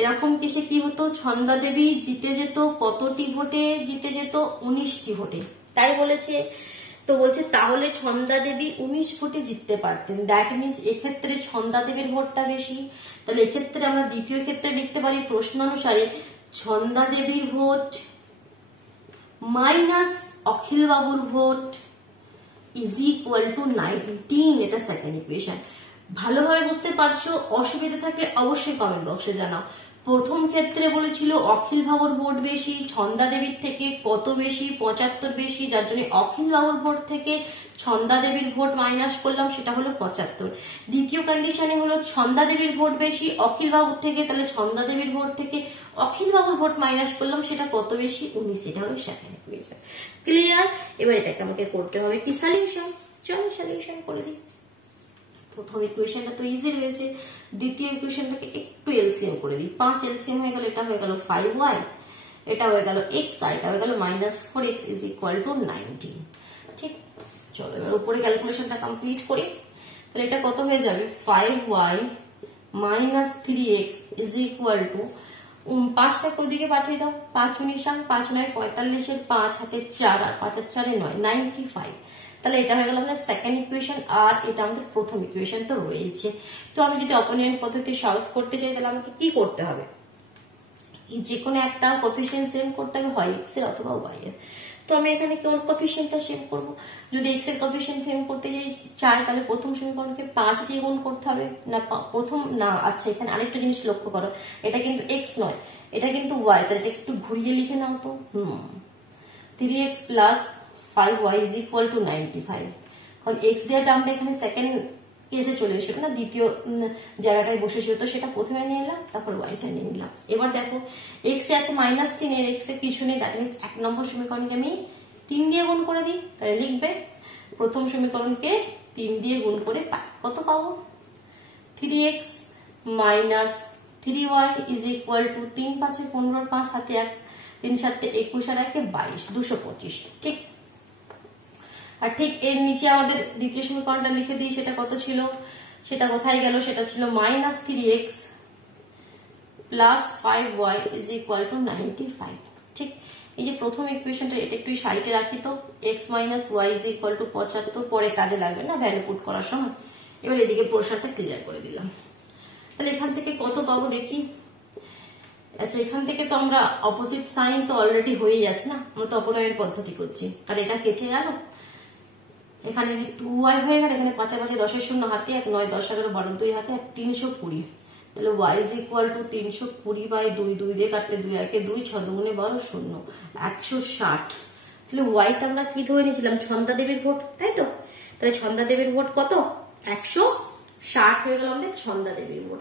এরকম কেসে কি হতো? ছন্দা দেবী জিতে যেত কতটি ভোটে? জিতে যেত 19টি ভোটে, তাই বলেছে। তো বলছে তাহলে ছন্দা দেবী 19 ভোটে জিততে পারতেন, দ্যাট মিনস এক্ষেত্রে ছন্দা দেবীর ভোটটা বেশি। তাহলে এক্ষেত্রে আমরা দ্বিতীয় ক্ষেত্রে লিখতে পারি প্রশ্ন অনুসারে ছন্দা দেবীর ভোট মাইনাস অখিল বাবুর ভোট ইজ ইকুয়াল টু 19। এটা সেকেন্ড ইকুয়েশন। ভালোভাবে বুঝতে পারছো? অসুবিধা থাকলে অবশ্যই কমেন্ট বক্সে জানাও। প্রথম ক্ষেত্রে বলেছিল অখিল বাবুর ভোট বেশি, ছন্দা দেবীর থেকে কত বেশি? 75 বেশি, যার জন্য অখিল বাবুর ভোট থেকে ছন্দা দেবীর ভোট মাইনাস করলাম, সেটা হলো 75। দ্বিতীয় কন্ডিশনে হলো ছন্দা দেবীর ভোট বেশি অখিল বাবুর থেকে, তাহলে ছন্দা দেবীর ভোট থেকে অখিল বাবুর ভোট মাইনাস করলাম, সেটা কত বেশি? 19। এটা হলো সেকেন্ড ইকুয়েশন। ক্লিয়ার? এবার এটাকে আমাকে করতে হবে কি? সলিউশন। চলো সলিউশন করে দিই। প্রথম ইকুয়েশনটা তো ইজি রয়েছে, দ্বিতীয় ইকুয়েশনটাকে একটু এলসিএম করে দিই। 5 এলসিএম হয়ে গেল, এটা হয়ে গেল 5y, এটা হয়ে গেল x, আর এটা হয়ে গেল -4x ইজ ইকুয়াল টু 19। ঠিক, চলো এবার উপরে ক্যালকুলেশনটা কমপ্লিট করি। তাহলে এটা কত হয়ে যাবে? 5y - 3x is equal two 5টাকে ওইদিকে পাঠিয়ে দাও, 5 19 5 9 45 এর 5 হাতে 4 আর 5 আর 4 9 95। তাহলে এটা হয়ে গেল আমাদের সেকেন্ড ইকুয়েশন, আর এটা আমাদের প্রথম ইকুয়েশন তো রয়েছে। তো আমি যদি অপোনেন্ট পদ্ধতি সলভ করতে চাই তাহলে আমাকে কি করতে হবে? যে কোনো একটা কোএফিসিয়েন্ট সেম করতে হবে, হয় x এর অথবা y এর। তো আমি এখানে কোন কোএফিসিয়েন্টটা সেম করব? যদি x এর কোএফিসিয়েন্ট সেম করতে চাই তাহলে প্রথম সমীকরণকে 5 দিয়ে গুণ করতে হবে না? প্রথম না, আচ্ছা এখানে আরেকটা জিনিস লক্ষ্য করো, এটা কিন্তু x নয়, এটা কিন্তু y। তাহলে এটা একটু ঘুরিয়ে লিখে নাও তো। 3x plus 5y is equal two 95। কারণ x দেওয়াটা আমরা এখানে সেকেন্ড কেসে চলে এসেছে না, দ্বিতীয় জায়গাটায় বসেছিল, তো সেটা প্রথমে নিয়ে নিলাম, তারপর ওয়াইটা নিয়ে নিলাম। এবার দেখো x এ আছে -3, এর x এর কিছু নেই, দ্যাট মিন্স 1 নম্বর সমীকরণকে আমি 3 দিয়ে গুণ করে দিই। তাহলে লিখবে প্রথম সমীকরণকে 3 দিয়ে গুণ করে কত পাবো? 3x - 3y is equal two 3 5 15, 5 হাতে 1, 3 7 21 আর 1 22, 225। ঠিক, আর ঠিক এর নিচে আমাদের দ্বিতীয় সমীকরণটা লিখে দিই। সেটা কত ছিল? সেটা কোথায় গেল? সেটা ছিল -3x plus 5y is equal two 95। ঠিক, এই যে প্রথম ইকুয়েশনটা, এটা একটু সাইডে রাখি তো। x - y is equal two 75, পরে কাজে লাগবে না ভ্যালু পুট করার সময়। এবার এদিকে পোর্শনটা ক্লিয়ার করে দিলাম। তাহলে এখান থেকে কত পাবো দেখি। আচ্ছা, এখান থেকে তো আমরা অপোজিট সাইন তো অলরেডি হয়ে যাচ্ছে না, আমরা তো অপনয়ন পদ্ধতি করছি। তাহলে এটা কেটে গেল, এখানে 2y হয়ে গেল, এখানে 5 5 10 এর 0 হাতে 1, 9 10 11 12 2 হাতে 320। তাহলে y is equal to 320 by 2, 2 দিয়ে কাটলে 2 একে 2, 6 দুগুণে 12, 0, 160। তাহলে ওয়াইটা আমরা কি ধরে নিয়েছিলাম, ছন্দা দেবীর ভোট, তাই তো? তাহলে ছন্দা দেবীর ভোট কত, 160 হয়ে গেল আমাদের ছন্দা দেবীর ভোট।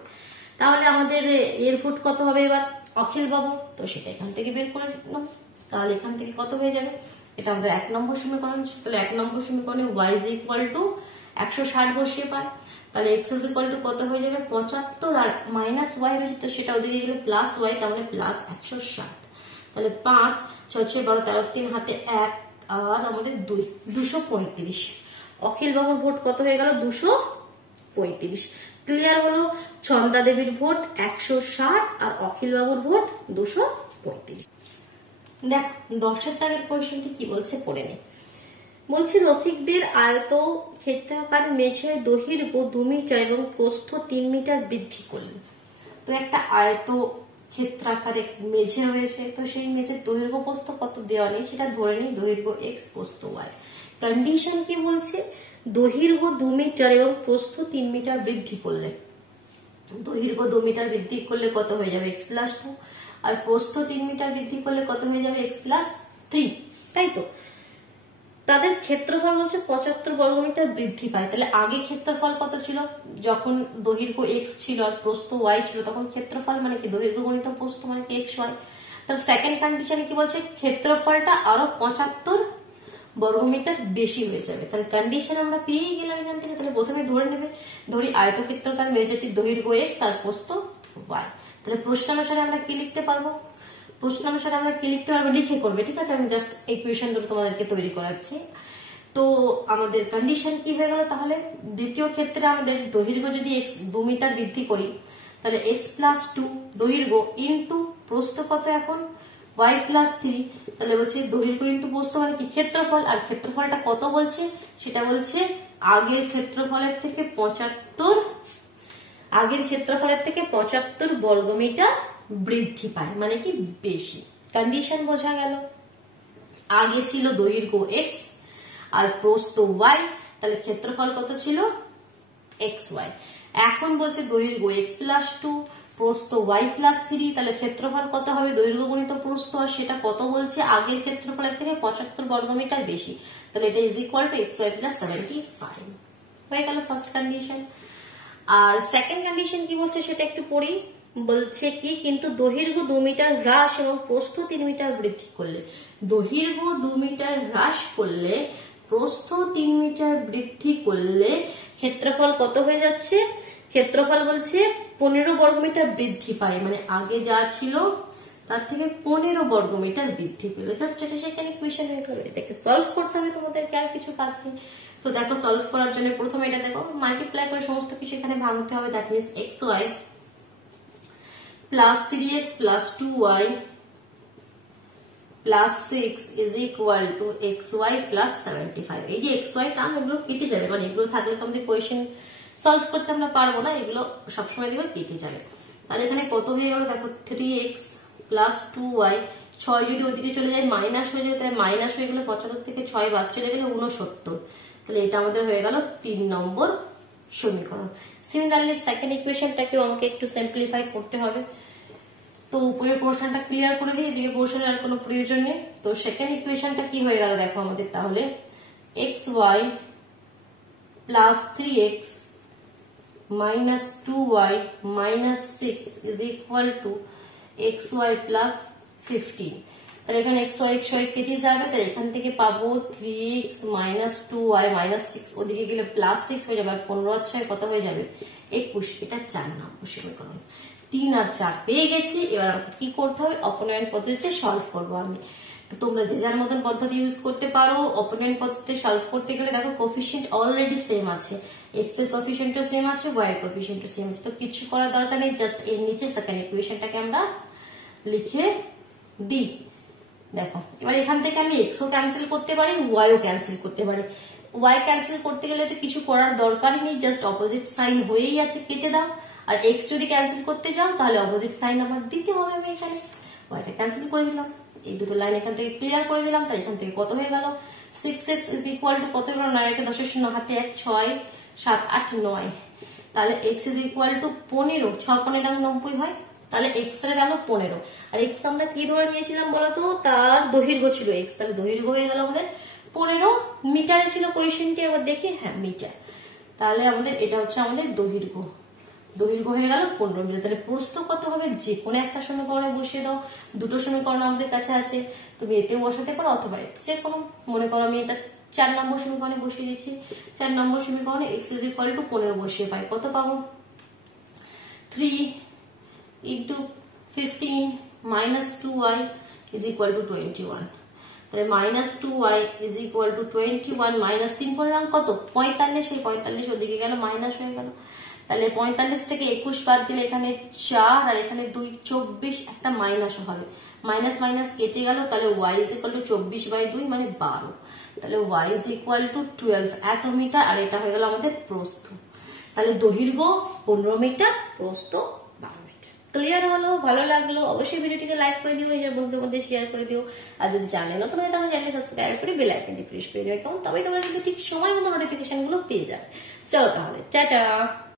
তাহলে আমাদের এর ভোট কত হবে এবার, অখিল বাবু, তো সেটা এখান থেকে বের করে নেব। তাহলে এখান থেকে কত হয়ে যাবে, এটা আমাদের 1 নম্বর সমীকরণ। তাহলে 1 নম্বর সমীকরণে y ইজ ইকুয়াল টু 160 বসিয়ে পাই, তাহলে x ইজ ইকুয়াল টু কত হয়ে যাবে, 75, আর মাইনাস y রয়েছে তো সেটা ওদিকে গেলে প্লাস y, তাহলে প্লাস 160। তাহলে 5, 6, 6, 12, 13, 3 হাতে 1, আর আমাদের 2, 235। অখিল বাবুর ভোট কত হয়ে গেল, 235। ক্লিয়ার হলো, ছন্দা দেবীর ভোট 160 আর অখিল বাবুর ভোট 235। দেখ 10এর দাগের কোয়েশ্চেনটি কি বলছে পড়ে নে। বলছে রফিকদের আয়ত ক্ষেত্রাকার মেঝে দৈর্ঘ্য 2 মিটার এবং প্রস্থ 3 মিটার বৃদ্ধি করলেন। তো একটা আয়ত ক্ষেত্রাকারে মেঝে রয়েছে, তো সেই মেঝের দৈর্ঘ্য প্রস্থ কত দেওয়া নেই, সেটা ধরে নিই দৈর্ঘ্য x, প্রস্থ y। কন্ডিশন কি বলছে, দৈর্ঘ্য 2 মিটার এবং প্রস্থ 3 মিটার বৃদ্ধি করলে, দৈর্ঘ্য 2 মিটার বৃদ্ধি করলে কত হয়ে যাবে, x প্লাস 2, আর প্রস্থ 3 মিটার বৃদ্ধি করলে কত হয়ে যাবে, x প্লাস 3, তাই তো? তাদের ক্ষেত্রফল বলছে 75 বর্গমিটার বৃদ্ধি পায়। তাহলে আগে ক্ষেত্রফল কত ছিল, যখন দৈর্ঘ্য x ছিল আর প্রস্থ y ছিল, তখন ক্ষেত্রফল মানে কি দৈর্ঘ্য গণিত প্রস্থ মানে কি x y। তাহলে সেকেন্ড কন্ডিশনে কি বলছে, ক্ষেত্রফলটা আরো 75 বর্গমিটার বেশি হয়ে যাবে। তাহলে কন্ডিশন আমরা পেয়ে গেলাম এখান থেকে। তাহলে প্রথমে ধরে নেবে, ধরি আয়তক্ষেত্রাকার মেঝেটির দৈর্ঘ্য x আর প্রস্থ y। তাহলে প্রশ্ন অনুসারে আমরা কি লিখতে পারবো, প্রশ্ন অনুসারে আমরা কি লিখতে পারবো, লিখে করবে, ঠিক আছে? আমি জাস্ট ইকুয়েশন দুটো তোমাদেরকে তৈরি করাচ্ছি। তো আমাদের কন্ডিশন কি হয়ে গেল, তাহলে দ্বিতীয় ক্ষেত্রে আমাদের দৈর্ঘ্য যদি x 2 মিটার বৃদ্ধি করি, তাহলে x প্লাস 2 দৈর্ঘ্য ইন্টু প্রস্থ কত এখন y প্লাস 3, তাহলে বলছে দৈর্ঘ্য ইন্টু প্রস্থ মানে কি ক্ষেত্রফল, আর ক্ষেত্রফলটা কত বলছে, সেটা বলছে আগের ক্ষেত্রফলের থেকে 75, আগের ক্ষেত্রফলের থেকে 75 বর্গমিটার বৃদ্ধি পায়, মানে কি বেশি। কন্ডিশন বোঝা গেল, আগে ছিল দৈর্ঘ্য x আর প্রস্থ y, তাহলে ক্ষেত্রফল কত ছিল xy। এখন বলছে দৈর্ঘ্য x প্লাস 2, প্রস্থ y প্লাস 3, তাহলে ক্ষেত্রফল কত হবে, দৈর্ঘ্য গুণিত প্রস্থ, আর সেটা কত বলছে আগের ক্ষেত্রফলের থেকে 75 বর্গমিটার বেশি, তাহলে এটা is equal two xy plus 75 হয়ে গেল ফার্স্ট কন্ডিশন। আর সেকেন্ড কন্ডিশন কি বলছে সেটা একটু পড়ি। বলছে কি, কিন্তু দৈর্ঘ্য 2 মিটার হ্রাস এবং প্রস্থ 3 মিটার বৃদ্ধি করলে, দৈর্ঘ্য 2 মিটার হ্রাস করলে, প্রস্থ 3 মিটার বৃদ্ধি করলে ক্ষেত্রফল কত হয়ে যাচ্ছে, ক্ষেত্রফল বলছে 15 বর্গমিটার বৃদ্ধি পায়, মানে আগে যা ছিল তার থেকে 15 বর্গমিটার বৃদ্ধি পেল। জাস্ট এটা সেখানে ইকুয়েশন হয়ে যাবে, এটাকে সলভ করতে হবে তোমাদেরকে, আর কিছু কাজ নেই। তো দেখো সলভ করার জন্য প্রথমে এটা দেখো মাল্টিপ্লাই করে সমস্ত কিছু এখানে ভাঙতে হবে। That means xy plus 3x plus 2y plus 6 is equal two xy plus 75। এই যে xy টার্ম এগুলো কেটে যাবে, মানে এগুলো থাকলে তো আমাদের কোয়েশ্চেন সলভ করতে আমরা পারবো না, এগুলো সবসময় দেখবে কেটে যাবে। তাহলে এখানে কত হয়ে গেল দেখো, 3x প্লাস 2y, 6 যদি ওদিকে চলে যায় মাইনাস হয়ে যাবে, তাহলে মাইনাস হয়ে গেলে 75 থেকে 6 বাদ চলে গেলে 69। তাহলে এটা আমাদের হয়ে গেল 3 নম্বর সমীকরণ। সিমিলারলি সেকেন্ড ইকুয়েশনটাকেও আমাকে একটু সিম্পলিফাই করতে হবে। তো উপরের পোর্শনটা ক্লিয়ার করে দিই, এদিকে পোর্শনের আর কোনো প্রয়োজন নেই। তো সেকেন্ড ইকুয়েশনটা কি হয়ে গেল দেখো আমাদের, তাহলে xy plus 3x minus 2y minus 6 is equal two xy plus 15। তাহলে এখানে xy কেটে যাবে, তাহলে এখান থেকে পাবো 3x মাইনাস 2y মাইনাস 6, ওদিকে গেলে প্লাস 6 হয়ে যাবে, আর 15 আর 6 কত হয়ে যাবে 21। এটা 4 নম্বর সমীকরণ। 3 আর 4 পেয়ে গেছি, এবার আমাকে কি করতে হবে, অপনয়ন পদ্ধতিতে সলভ করবো আমি। তো তোমরা যে যার মতন পদ্ধতি ইউজ করতে পারো। অপনয়ন পদ্ধতিতে সলভ করতে গেলে দেখো কোফিশিয়েন্ট অলরেডি সেম আছে, x এর কোফিশিয়েন্টও সেম আছে, y এর কোফিশিয়েন্টও সেম আছে, তো কিছু করার দরকার নেই, জাস্ট এর নিচে সেকেন্ড ইকুয়েশনটাকে আমরা লিখে দিই। দেখো এবার এখান থেকে আমি x ও ক্যান্সেল করতে পারি, y ও ক্যান্সেল করতে পারি। y ক্যান্সেল করতে গেলে তো কিছু করার দরকারই নেই, জাস্ট অপোজিট সাইন হয়েই আছে, কেটে দাও। আর x যদি ক্যান্সেল করতে যাও তাহলে অপোজিট সাইন আবার দিতে হবে। আমি এখানে yটা ক্যান্সেল করে দিলাম, এই দুটো লাইন এখান থেকে ক্লিয়ার করে দিলাম। তাই এখান থেকে কত হয়ে গেল, 6x ইজ ইকুয়াল টু কত হয়ে গেল, 9 কে 10 এর শূন্য হাতে 1, 6 7 8 9, তাহলে এক্স ইজ ইকুয়াল টু 15, 6×15 হয়, তাহলে এক্স এর গেল 15। আর এক্স আমরা কি ধরে নিয়েছিলাম বলতো, তার দৈর্ঘ্য ছিল এক্স, তাহলে দৈর্ঘ্য হয়ে গেল আমাদের 15 মিটারে ছিল কোয়েশ্চেনটি, এবার দেখি, হ্যাঁ মিটার, তাহলে আমাদের এটা হচ্ছে আমাদের দৈর্ঘ্য, দৈর্ঘ্য হয়ে গেল 15 মিটার। তাহলে প্রস্থ কত হবে, যে কোনো একটা সমীকরণে বসিয়ে দাও, দুটো সমীকরণ আমাদের কাছে আছে, তুমি এতেও বসাতে পারো অথবা যে কোনো, মনে করো আমি এটা 4 নম্বর সমীকরণে বসিয়ে দিচ্ছি, 4 নম্বর সমীকরণে এক্স ইজ ইকুয়াল টু 15 বসিয়ে পাই, কত পাবো, 3 into 15 minus 2y is equal to 21, তাহলে minus 2y is equal to 21 minus 3 করে রাং কত 45, সেই 45 ওদিকে গেল মাইনাস হয়ে গেল, তাহলে 45 থেকে 21 বাদ দিলে এখানে 4 আর এখানে 2, 24, একটা মাইনাস হবে, মাইনাস মাইনাস কেটে গেল, তাহলে y is equal to 24/2 মানে 12, তাহলে y is equal to 12 এত মিটার, আর এটা হয়ে গেল আমাদের প্রস্থ। তাহলে দৈর্ঘ্য 15 মিটার, প্রস্থ 12 মিটার। ক্লিয়ার হলো? ভালো লাগলো? অবশ্যই ভিডিওটিকে লাইক করে দিও, নিজের বন্ধুদের মধ্যে শেয়ার করে দিও, আর যদি জানে না তোমরা তাহলে চ্যানেল সাবস্ক্রাইব করে বেল আইকনটি প্রেস করে দিও, কেমন, তবেই তোমরা কিন্তু ঠিক সময় মতো নোটিফিকেশন গুলো পেয়ে যাবে। চলো তাহলে টাটা।